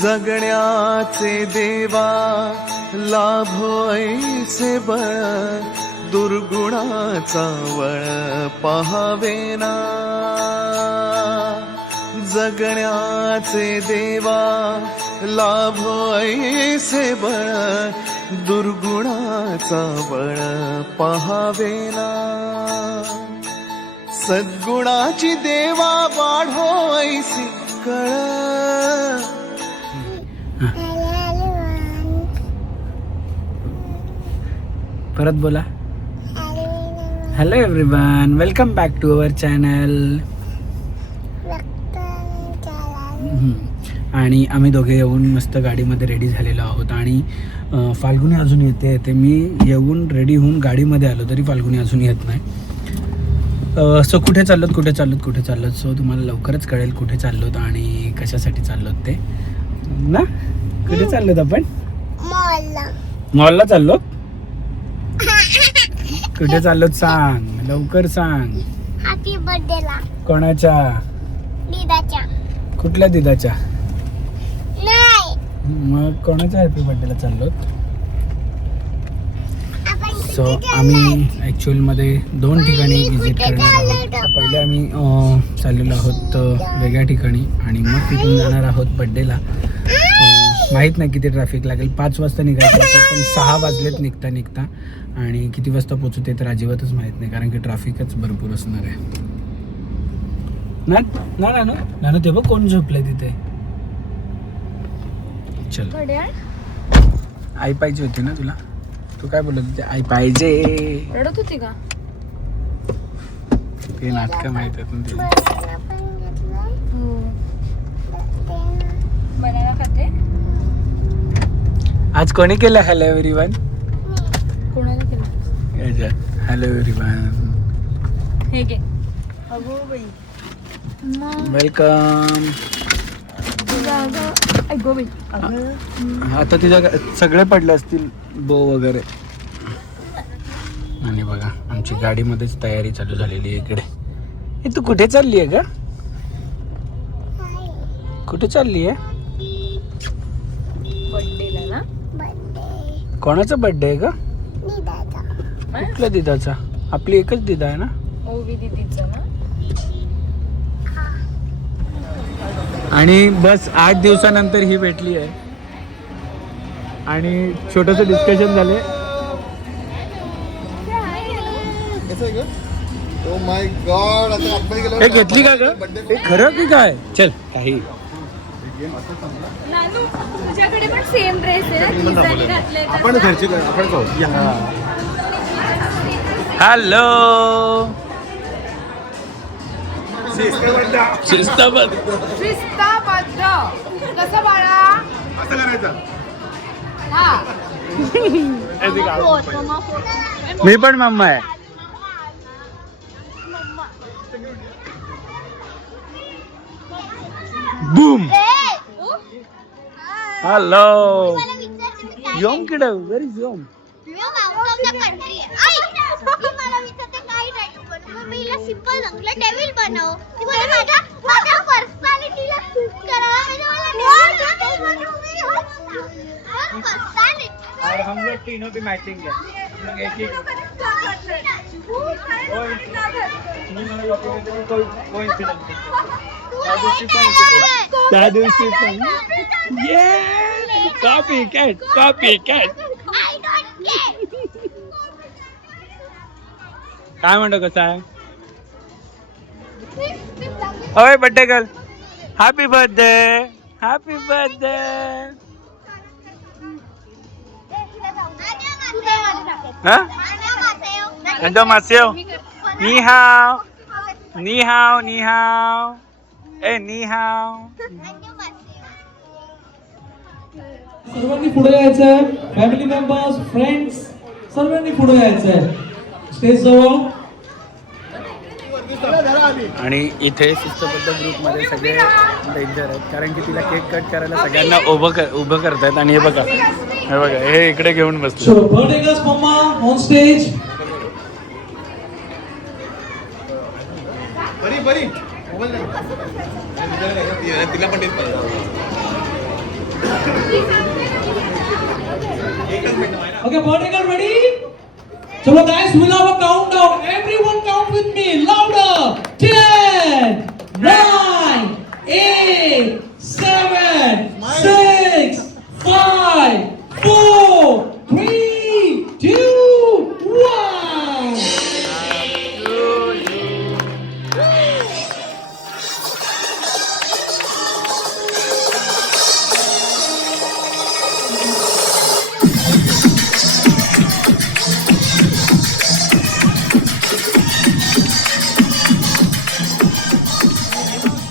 जगण्याचे देवा लाभो ऐसे बळ, दुर्गुणाचा वळ पहावेना. जगण्याचे देवा लाभो ऐसे बळ, दुर्गुणाचा बळ पहावेना. सद्गुणाची देवा वाढो ऐसी कळ. परत बोला. Hello everyone, welcome back to our channel. आणि आम्ही दोघे येऊन मस्त गाडीमध्ये रेडी झालेलो आहोत. आणि फाल्गुनी अजून येते. मी येऊन रेडी होऊन गाडीमध्ये आलो तरी फाल्गुनी अजून येत नाही. सो कुठे चाललोत सो तुम्हाला लवकरच कळेल कुठे चाललोत आणि कशासाठी चाललोत ते ना. कुठे चाललोत आपण? मॉलला चाललोत. कुठे चाललोत सांग, लवकर सांग. हॅपी बर्थडेला. कोणाच्या? दीदाच्या. कुठल्या दीदाच्या? नाही. मग कोणाच्या हॅपी बर्थडेला चाललोत? सो आपण आम्ही ॲक्च्युअलमध्ये 2 ठिकाणी व्हिजिट करणार आहोत. पहिले आम्ही चाललेलो आहोत वेगळ्या ठिकाणी आणि मग तिथून जाणार आहोत बड्डेला. माहीत नाही किती ट्रॅफिक लागेल. 5 वाजता निघायचं होतं पण 6 वाजलेत निघता आणि किती वाजता पोचू ते तर अजिबातच माहीत नाही, कारण की ट्रॅफिकच भरपूर असणार आहे ना. नानू ते बघ कोण झोपलंय तिथे. चल, आई पाहिजे होती ना तुला. तू काय बोलत होती? आई पाहिजे. रडत होती का? ते नाटकं माहित आहेत ना तिला. बनाना खाते. आज कोणी केलं हॅलो एव्हरीवन? कोणाला केलं? हॅलो एव्हरीवन, हे घे. अगो बाई. वेलकम. अगो बाई. आता तुझ्या सगळे पडले असतील बो वगैरे. आणि बघा आमची गाडीमध्येच तयारी चालू झालेली आहे इकडे. हे तू कुठे चालली आहे का? कुठे चालली आहे? बर्थडेला ना. कोणाचा बर्थडे आहे का? दीदाचा. कुठल्या दिदाचा? आपली एकच दिदा आहे ना. ओवी दीदीचा ना. आणि बस 8 दिवसानंतर ही भेटली आहे आणि छोटंसं डिस्कशन झाले. माय गॉड, हे घेतली का ग? हे खरं की काय? चल काही. नानू, तुझ्याकडे पण सेम ड्रेस आहे ना. तिने घातले. आपण घरचे आपण खाऊ. हॅलो. शिस्तबद्ध. कसं बाळा? असं करायचं. हा. मी पण मम्मा आहे. बूम. हॅलो. योम किड व्हेरी योम. सिंपल नकला डेव्हिल बनव. ती मला माझ्या पर्सनॅलिटीला सूट करा. और हम लोग तीनों भी मैचिंग है. त्या दिवशी पण कॉपी कॅट. काय म्हणतो कसा आहे? ओय बर्थडे गर्ल, हॅपी बर्थडे. हा? 안녕하세요. 니하오. ए निहाव. सर्वांनी पुढे यायचं आहे. फॅमिली मेंबर्स, फ्रेंड्स सर्वांनी पुढे यायचं आहे स्टेज जवळ. आणि इथे शिस्तबद्ध ग्रुपमध्ये सगळे डेंजर आहेत, कारण की तिला केक कट करायला सगळ्यांना उभं करतायत. आणि हे बघा हे इकडे घेऊन बसले. So birthday girl's mamma on stage. बरी तिला पण Okay, bodyguard ready? Chalo guys, we'll have a countdown. Everyone count with me, louder. 10, 9, 8, 7, 6, 5, 4, 3, 2, 1.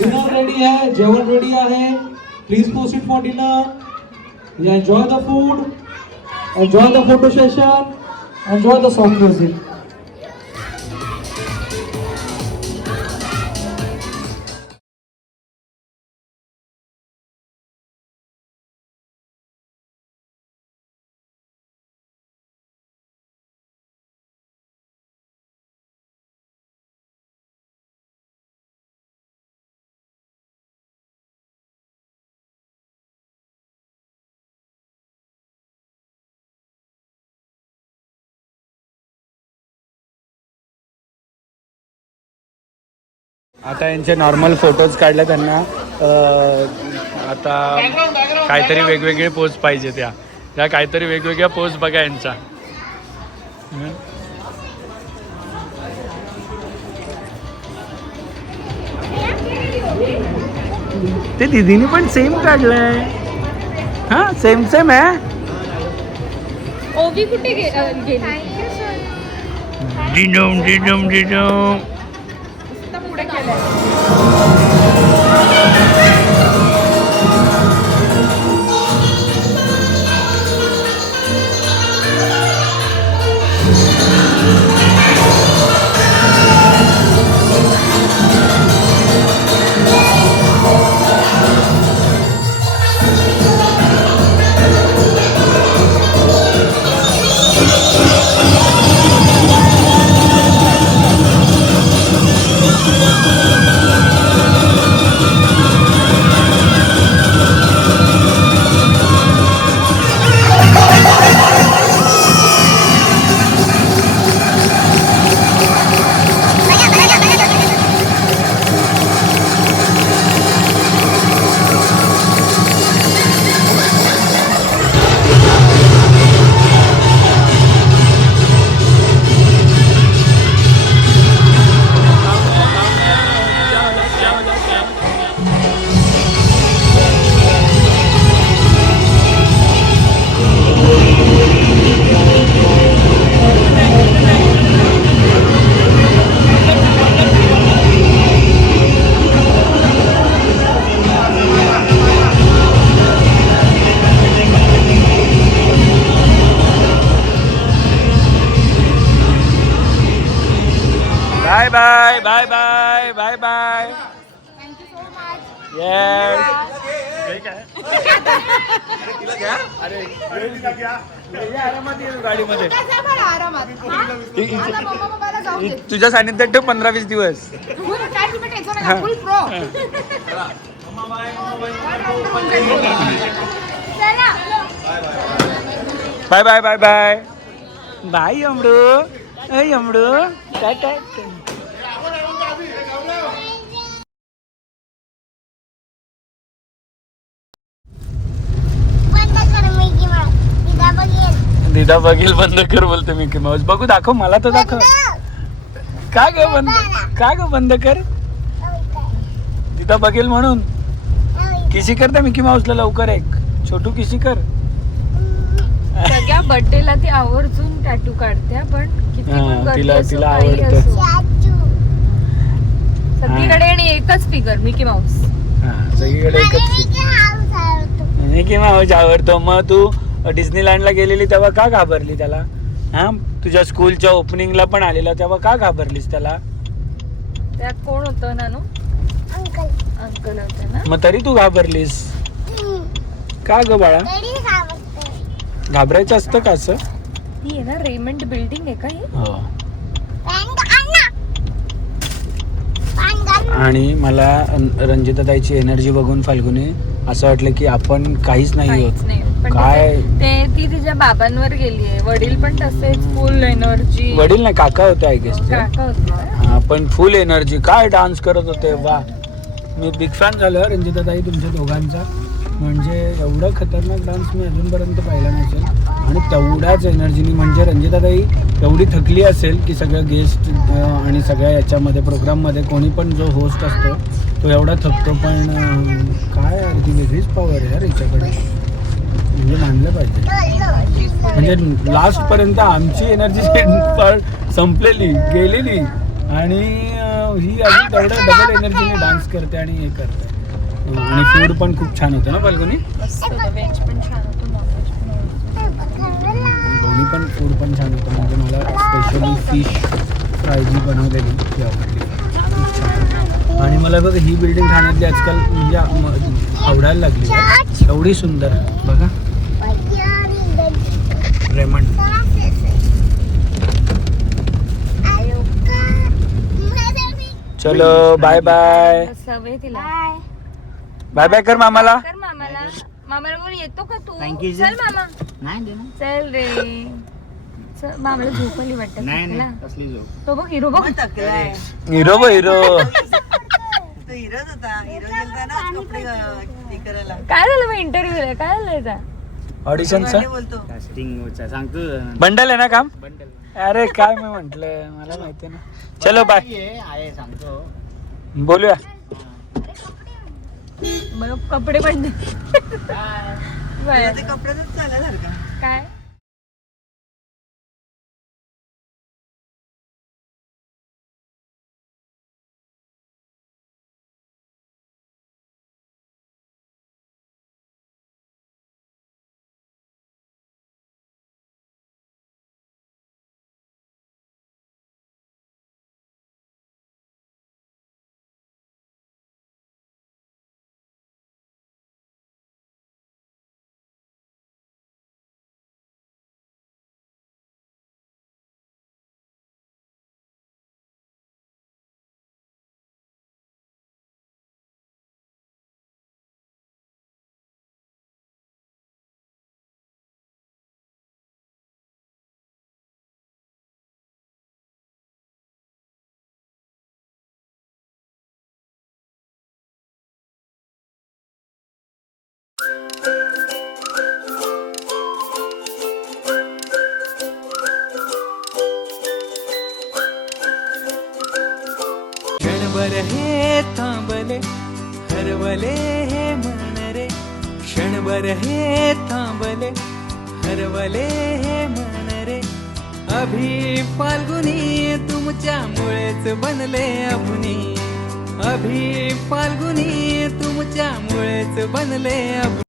Dinner ready है, जेवण रेडी आहे. Please proceed for dinner. Enjoy the food, enjoy the photo session, enjoy the song music. आता यांचे normal photos काढले त्यांना आता काहीतरी वेगवेगळे पोज पाहिजे त्या काहीतरी वेगवेगळ्या पोज बघा यांचा. ते दीदीने पण सेम काढलंय. हा सेम सेम आहे. ओवी कुठे गेली? डिडोम डिडोम डिडोम. पुढे केलंय. Bye bye bye bye bye bye. Yes. अरे आरामात ये गाडीमध्ये. तुझ्या सानिध्यात ठेव 15-20 दिवस. Bye bye bye bye bye यमडू. यमडू काय काय. दिदा बघेल बंद कर बोलते मिकी माऊस. बघू दाखव मला तर दाखव. का ग बंद कर. दिदा बघेल म्हणून किसी कर त्या मिकी माऊसला लवकर एक छोटू किसी कर. सगळ्या बर्थडेला ती आवर्जून टॅटू काढते पण किती पण गर्दी असो, तिला काही आवडतं. असो. सगळीकडे आणि एकच फिगर मिकी माऊस. सगळीकडे मिकी माऊस आवडतो. मग तू डिस्नीलँडला गेलेली तेव्हा का घाबरली त्याला? हा तुझ्या स्कूलच्या ओपनिंगला पण आलेला तेव्हा का घाबरलीस त्याला? त्यात कोण होतं नानू? अंकल होतं ना. मग तरी तू घाबरलीस का ग बाळा? घाबरायचं असतं का असं? ही आहे ना रेमंड बिल्डिंग आहे का ही? हो. आणि मला रंजिताताईची एनर्जी बघून फाल्गुनी असं वाटलं की आपण काहीच नाही होत. पण काय ती तिच्या बाबांवर गेलीये. वडील पण तसेच फुल एनर्जी. वडील नाही, काका होते आय गेस. काका होते. हा, पण फुल एनर्जी, काय डान्स करत होते. वा, मी बिग फॅन झालो रंजिताताई तुमच्या दोघांचा. म्हणजे एवढं खतरनाक डान्स मी अजूनपर्यंत पाहिला नसेल. आणि तेवढ्याच एनर्जीनी, म्हणजे रंजिताताई एवढी थकली असेल की सगळं गेस्ट आणि सगळ्या याच्यामध्ये प्रोग्राममध्ये कोणी पण जो होस्ट असतो तो एवढा थकतो. पण काय यार, ती वेगळीच पॉवर आहे यार हिच्याकडे, म्हणजे मानलं पाहिजे. म्हणजे लास्टपर्यंत आमची एनर्जी संपलेली गेलेली आणि ही अजून तेवढ्या डबल एनर्जीने डान्स करते आणि हे करते. आणि फूड पण खूप छान होतं ना फाल्गुनी. व्हेज पण छान होतं, नॉनव्हेज पण होतं. दोन्ही पण फूड पण छान होतं. म्हणजे मला स्पेशली फिश फ्राय जी बनवलेली ती आवडली, खूप छान. आणि मला बघ ही बिल्डिंग ठाण्यातली आजकाल म्हणजे आवडायला लागली, एवढी सुंदर. बघा रेमंड. चलो बाय बाय. सवय तिला. बाय बाय कर मामाला. कर मामाला. मामाला बोल येतो का तू. चल मामा. चल रे. चल, मामाला झोप आली वाटतं. तो बघ हिरो बघ. हिरो बघ हिरो. काय झालं मग इंटरव्ह्यूला, काय झालं याचा. ऑडिशनचं बंडल आहे ना काम. अरे काय मी म्हंटल, मला माहिती ना. चलो बाय. बोलूया. बघ कपडे पण काय. क्षणभर हे थांबले हरवले हे मन रे. क्षणभर हे थांबले हरवले हे मन रे. अभि फाल्गुनी तुमच्यामुळेच बनले अभुनी. अभि फाल्गुनी तुमच्यामुळेच बनले अभुनी.